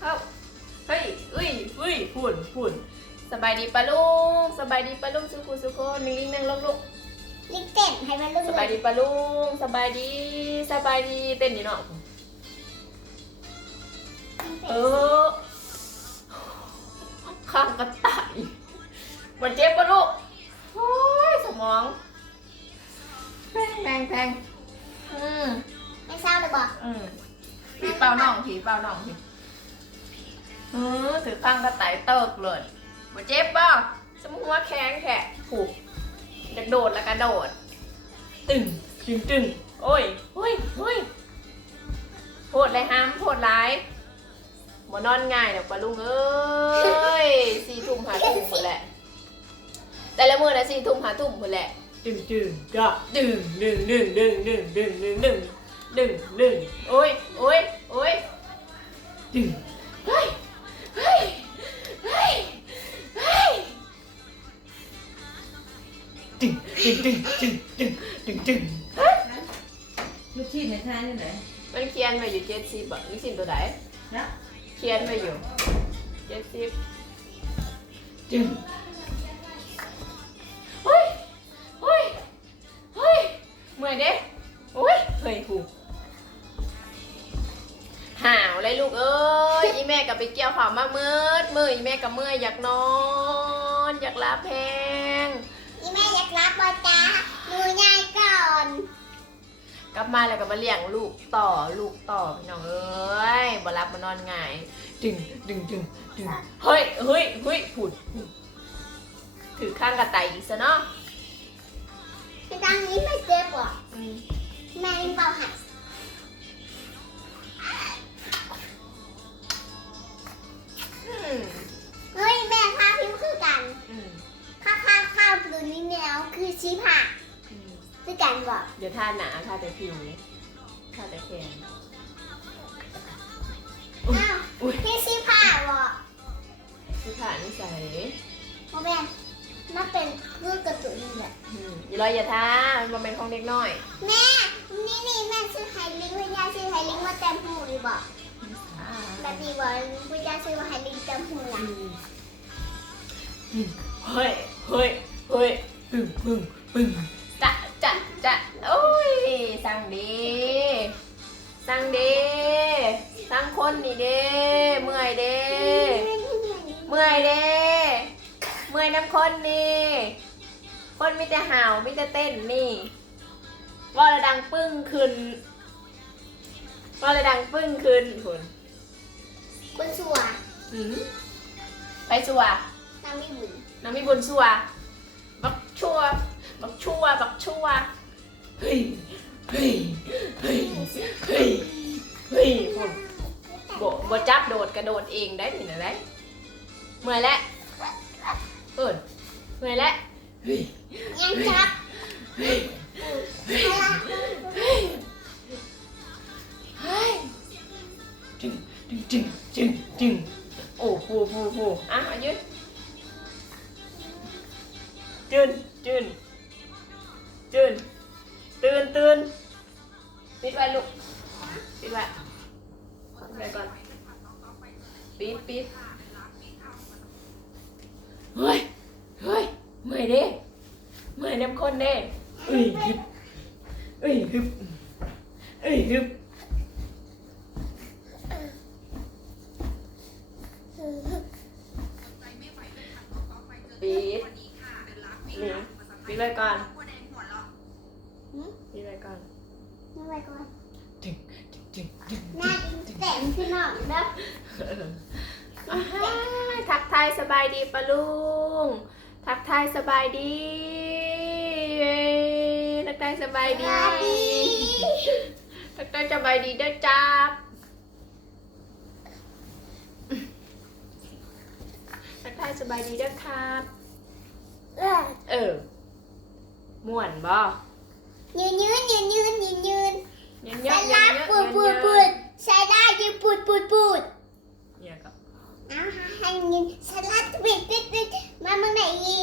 เข้าเฮ้ยเอ้ยเฮ้ยฝุ่นฝุ่นสบายดีปะลุงสบายดีปะลุงสุขุสุขคนนิ่งๆนั่งลงลูกลิกเต้นให้มันลุกสบายดีปะลุงสบายดีสบายดีเต้นนี่เนาะเออข้างกระต่ายมันเจ็บปะลูกโอ้ยสมองแพงแพงแพงอืมไม่เศร้าเลยบอกอืมผีเป้าน่องผีเป้าน่องผี เออถือข้างกระต่ายเติกเลยมันเจ็บป่ะสมหัวแข็งแขะผูกจะโดดแล้วก็โดด ตึงตึงตึงโอ้ยโอ้ยโอ้ยโพดเลยห้ามโพดร้ายบ่นอนง่ายดอกปะลุงเอ้ยสี่ทุ่มหาทุ่มหมดแหละ แต่ละมื้อนะสี่ทุ่มหาทุ่มหมดแหละดึงดึงก็ดึงดึงดึงดึงดึงดึงดึงดึงดึงดึงโอ้ยโอ้ยโอ้ยดึง ดึงดึงดึงดึงดึงดึงดึงลูกชิ้นในท่านี่ไหนมันเขียนไว้อยู่เจ็ดสิบอะนี่สิบตัวไหนนะเขียนไว้อยู่เจ็ดสิบดึงเฮ้ยเฮ้ยเฮ้ยเมื่อยเด้โอ้ยเฮ้ยหูห่าวเลยลูกเอ้ยอีแม่กับไปเกี่ยวข่าวมาเมื่อเมื่ออีแม่กับเมื่อยอยากนอน อยากลาแพงอีแม่ อยากรับบอจ้าดูยายก่อน กลับมาแล้วก็มาเลี้ยงลูกต่อลูกต่อพี่น้องเอ้ยบ่รับมานอนง่ายดึงดึงดึงดึงเฮ้ยเฮ้ยเฮ้ยผุดถือข้างกระต่ายอีกซะเนาะไปทางนี้ไม่เจ็บหรออืมแม่ยังเป่าหัดอืมเฮ้ยแม่ข้าวพิมพ์คือกัน อืมข้าวข้าวข้าวปลูนี้แนวคือชีผ่าอืมคือกันบอกเดี๋ยวทาหนาทาแต่ผิวทาแต่แขนอ้าวอุ้ยพี่ชีผ่าบอกคือผ่านิสัยโมแม่มันเป็นคือกระตุ้นนี่แหละอืมอย่ารอยอย่าทามันบ่เป็นของเด็กน้อย แม่ นี่นี่แม่ซื้อไฮลิงพี่ยาซื้อไฮลิงมาเต็มหูหรือบอกอ่าแบบนี้บอกพี่ยาซื้อไฮลิงเต็มหูนะอืมอืมเฮ้ย เฮ้ยเฮ้ยปึ้งปึ้งปึ้งจะจะจะโอ้ยสั่งดีสั่งดีสั่งคนนี่เด้เมื่อยเด้เมื่อยเด้เมื่อยน้ำคนนี่คนมีแต่ห่าวมีแต่เต้นนี่ว่าระดังปึ้งขึ้นว่าระดังปึ้งขึ้นคุณคุณสัวอืมไปสัวน้ำไม่บุญ น้ำมีบุญสัว บักชัว บักชัว บักชัว เฮ้ย เฮ้ย เฮ้ย เฮ้ย เฮ้ยคุณบ่บ่จับโดดกระโดดเองได้ที่ไหนได้เมื่อยแล้วเอินเมื่อยแล้วยังจับเฮ้ยจึงจึงจึงจึงโอ้ฟูฟูฟูอะเอายืน จืนจืนจืนตื่นตื่นปิดไว้ลูกปิดไว้ปิดไว้ก่อนปิดปิดเฮ้ยเฮ้ยเมื่อยเด้เมื่อยน้ำข้นเด้เอ้ยฮึบเอ้ยฮึบเอ้ยฮึบ ปิดไว้ก่อนปิดไว้ก่อนไม่ไหวก่อนจึงจึงจึงหน้าดินแต้มขึ้นหน่อยนะอ่าฮะทักทายสบายดีปะลุง ทักทายสบายดีเย้ทักทายสบายดีสวัสดีทักทายสบายดีเด้อจ้าบทักทายสบายดีเด้อครับ เออเออ ม่วนบ่ยืนยืนยืนยืนยืนยืนเย็นสเยอะลัดเย็นปูดปูดปูดใช้ได้ยืนปูดปูดปูดเนี่ยครับเอาให้ยืนสลัดปิดปิดปิดมาเมื่อไหร่อี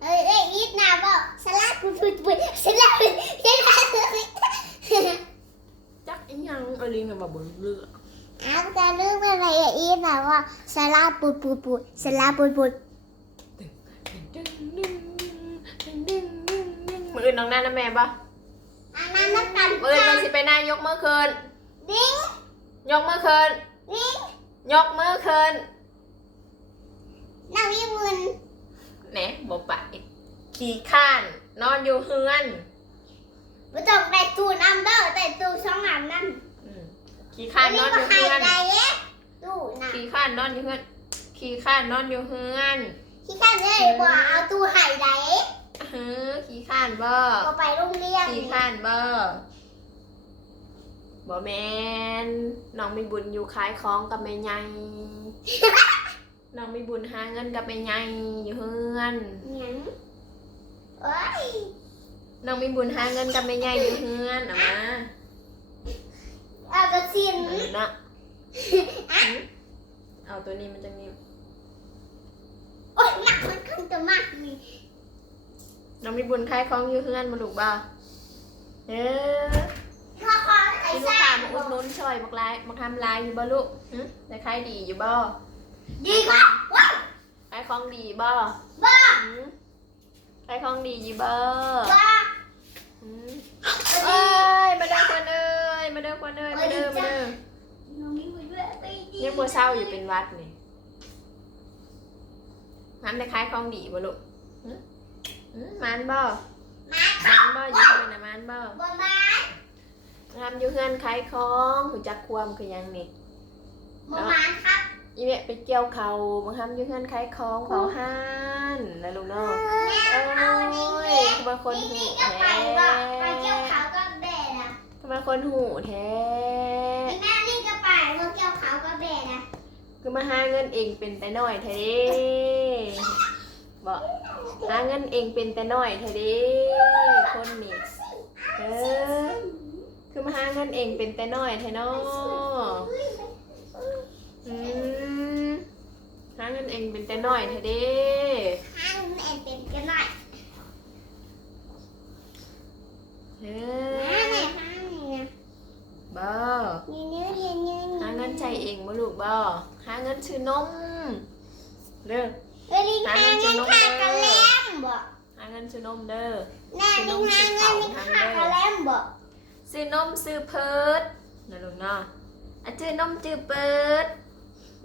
เอ้ยเอ้ยอีทนาบอกสลัดปูดปูดปูดสลัดปูดสลัดปูดจักอีหยังเอลิงกับบ่เบื่อเอาแต่เรื่องอะไรอะอีว่าสลาปูดปูดปูดสลาปูดปูดมือ อื่นน้องหน้านะแม่ปะอันนั้นนักกันมืออื่นมันสิไปหน้ายกมือคืนดิ้งยกมือคืนดิ้งยกมือคืนนางวิมุนแหนบอกไปขี่ข้าน นอนอยู่เฮือนไม่ต้องแต่ตูน้ำเด้อแต่ตูช่องน้ำนั่นอืมขี่ข้านนอนอยู่ใครเฮือนใจเอ๊ะตูน้ขี่ข้านนอนอยู่เฮือนขี่ข้านนอนอยู่เฮือนำที่ข้าเลยบอกเอาตูไห่ใดเฮ้อขี่ข้านบ่ก็ไปโรงเรียนขี่ข้านบ่บ่แมนน้องมีบุญอยู่ขายของกับแม่ใหญ่น้องมีบุญหาเงินกับแม่ใหญ่อยู่เฮือนหยังโอ้ยน้องมีบุญหาเงินกับแม่ใหญ่อยู่เฮือนเอามาเอากระสินเออเนาะเอาตัวนี้มันจะนิ่มโอ้ยหนักมันขึ้นตัวมากนี่ น้องมีบุญขายของอยู่เฮือนมาลูกบ่เออข้อคอไอ้ที่ลูกซ่าค้ามาอุดหนุนช่วยบักลายมาทำลายอยู่บ่ลูกหึได้ขายดีอยู่บ่ดีกว่าว้าวขายของดีบ่บ้าหึขายของดีอยู่บ่บ้าหึเอ้ยมาเด้อคนเอ้ยมาเด้อคนเอ้ยมาเด้อมาเด้อน้องมีบุญด้วยไปดียังบ่เศร้าอยู่เป็นหวัดนี่มันได้ขายของดีบ่ลูกหึ หึมันบ่มามันบ่อยู่เฮือนน่ะมันบ่บ่มาทำอยู่เฮือนขายของหูจักความคือหยังนี่ บ่มาครับอีเมะไปเกี่ยวเขาบางคำอยู่เฮือนขายของเขาห้านนะลูกเนาะแม่โอ้เอานี่ยนี่คือมาคนหูนี่ก็แท้ไปบ่ไปเกี่ยวเขาก็แบะนะคือมาคนหูแท้นี่แม่นี่ก็ไปบ่เกี่ยวเขาก็แบะนะคือมาหาเงินเองเป็นแต่น้อยแท้เด้บอก หาเงินเองเป็นแต่น้อยแท้เด้คนนี่เออคือมาหาเงินเองเป็นแต่น้อยแท้เนาะอืมหาเงินเองเป็นแต่น้อยแท้เด้ห้างแอนเป็นกันหน่อยเออห้างไหนอห้างเนี่ยบ่ยืนยืนยืนยืนหาเงินใจเองบ่ลูกบ่หาเงินซื้อนมเด้อ เอ้ยลิงหาเงินค่ากระแลมบ่หาเงินซื้อนมเด้อแน่ลิงหาเงินลิงค่ากระแลมบ่ซื้อนมซื้อเพิดนะลูกเนาะอะซื้อนมจื้อเปิด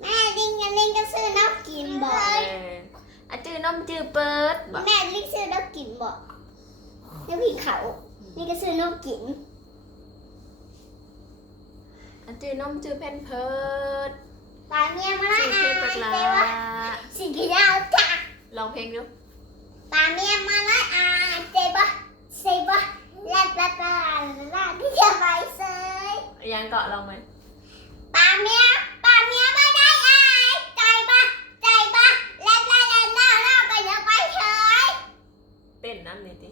แม่ลิงกับลิงก็ซื้อน้ำกินบ่เอออะซื้อนมจื้อเปิดบ่แม่ลิงซื้อน้ำกินบ่แล้วพี่เขา นี่ก็ซื้อน้ำกินอะซื้อนมจื้อแผ่นเพิด ปลาเมียมาซื้อละเพอาชรปากยลาเจ้าวะสิ่งที่เราจักลองเพลงดูปลาเมียมาละอายเจ็บปะเจ็บปะแลบแลบแลบแลบที่จะไปเซยยังเกาะลองไหมปลาเมียปลาเมียไม่ได้อายใจปะใจปะแลบแลบแลบหน้าหน้าก็อย่าไปเฉย เต้นน้ำนี่ติ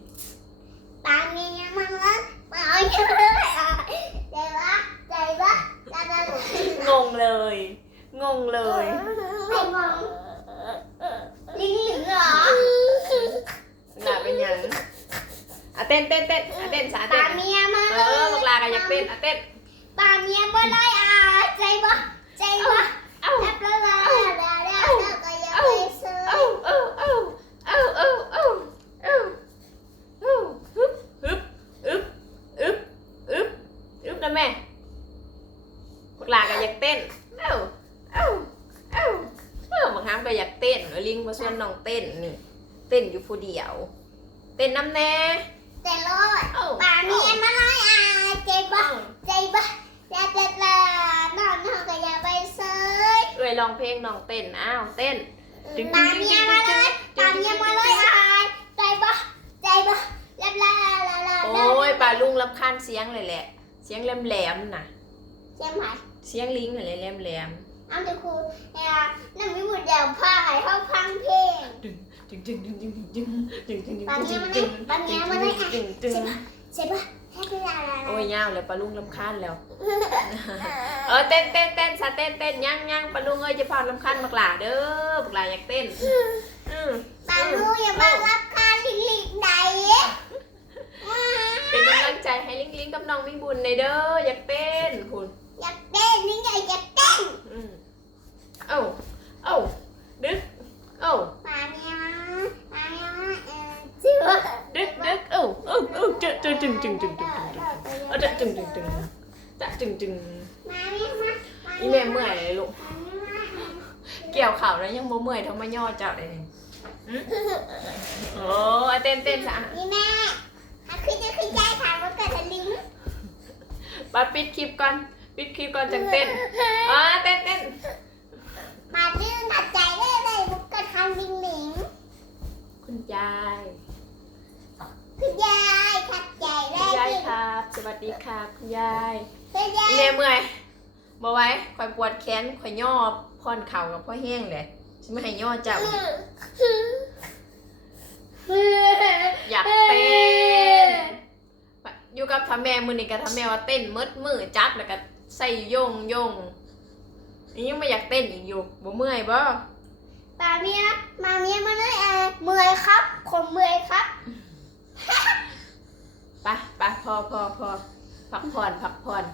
ปลาเมียมาละปลาเมียมาละอายใจปะใจปะใจปะ งงเลย งงเลย ไม่งงลิงหรือเหรอ หน้าเป็นหยังอะเต้นเต้นเต้นอะเต้นสาปเต้ลาน เมียมาเออบักลาก็อยากเต้นอะเต้นปลาเมียไม่ได้อายใจปะใจปะเอ้าแลบแลบแลบแลบแลบแลบก็อย่าไปเซยเอ้าเอ้าเอ้าเอ้าเอ้าเอ้าเอ้าเอ้าฮึบฮึบอึบอึบอึบอึบนะแม่พวกหลานก็อยากเต้น เอ้าเอ้าเอ้าเอ้าบางครั้งก็อยากเต้นเอาลิงมาชวนน้องเต้นนี่ เต้นอยู่ผู้เดียว เต้นน้ำแน่ แต่รอดเอ้าปลาเมียมาได้อายใจปะเอ้าใจปะแลบแลบแลบน้องน้องก็อย่าไปเซยเอ้ยร้องเพลงน้องเต้น อ้าว เต้นจึงปลาเมียมาเลยปลาเมียมาเลยอายใจปะใจปะแลบแลบแลบแลบโอ้ยปลาลุงรำคาญเสียงเลยแหละ เสียงแหลมๆน่ะเจ็บไหมเสียงลิงอะไรแหลมอ้าวเดี๋ยวครูเนี่ยนั่นมีหมดเดี๋ยวพาให้เขาฟังเพลงๆ จึงจึงจึงจึงจึงจึงจึงจึงปลาเมียมาเลยปลาเมียมาเลยอะจึงจึงใช่ปะใช่ปะแลบแลบแลบโอ้ยยาวเลยปลาลุงรำคาญแล้ว เออเต้นเต้นเต้นซาเต้นเต้นย่างย่างปลาลุงเอ้ยจะพาลำคาญบักหลาเด้อบักหลาอยากเต้นอืมปลาลูอย่ามารับค่าลิงลิงไหนเป็นกำลังใจให้ลิงลิงกับน้องมีบุญในเด้ออยากเต้นคุณอยากเต้นนี่ไงอยากเต้น อืมเอ้า จึงจึงมาแม่มาอีแม่เมื่อยเลยลูกมาแม่มาเกี่ยวข่าวแล้วยังบ่เมื่อยเท่ามาย่อเจ้าเลยนี่หึโอ้เต้นเต้นซะนี่แม่ถ้าขึ้นจะขึ้นใจถามว่าเกิดอะไรลิงปัดปิดคลิปก่อน ปิดคลิปก่อนจังเต้นอ่าเต้นเต้นมาดื้อถัดใจได้เลยบุกกระทำลิงหลิงคุณยาย คุณยายถัดใจคุได้ณยายลิงครับ สวัสดีครับคุณยายคุณยายอีแม่เมื่อยบ่ไหว้ข่อยปวดแขนข่อยย่อพรเข่ากับพ่อแห้งเลยฉันไม่ให้ย่อเจ้าอยากเต้นอยู่กับทำแม่มือนี่กับทำแม่ว่าเต้นมืดมือจับแล้วก็ใส่โยงโยงนี่ยังไม่อยากเต้นอีกอยู่บ่เมื่อยบ่มาเมียมาเมียมาเลยเออเมื่อยครับผมเมื่อยครับ ไปไปพอพอพอพักผ่อนพักผ่อน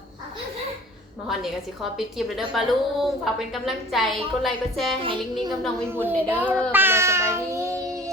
มาฮอนนี่ก็สิขอปิดคลิปเลยเด้อป้าลุงฝากเป็นกำลังใจกดไลค์กดแชร์ให้ลิงลิงกับน้องวิบุญเด้อเด้อบ๊ายบายสบายดี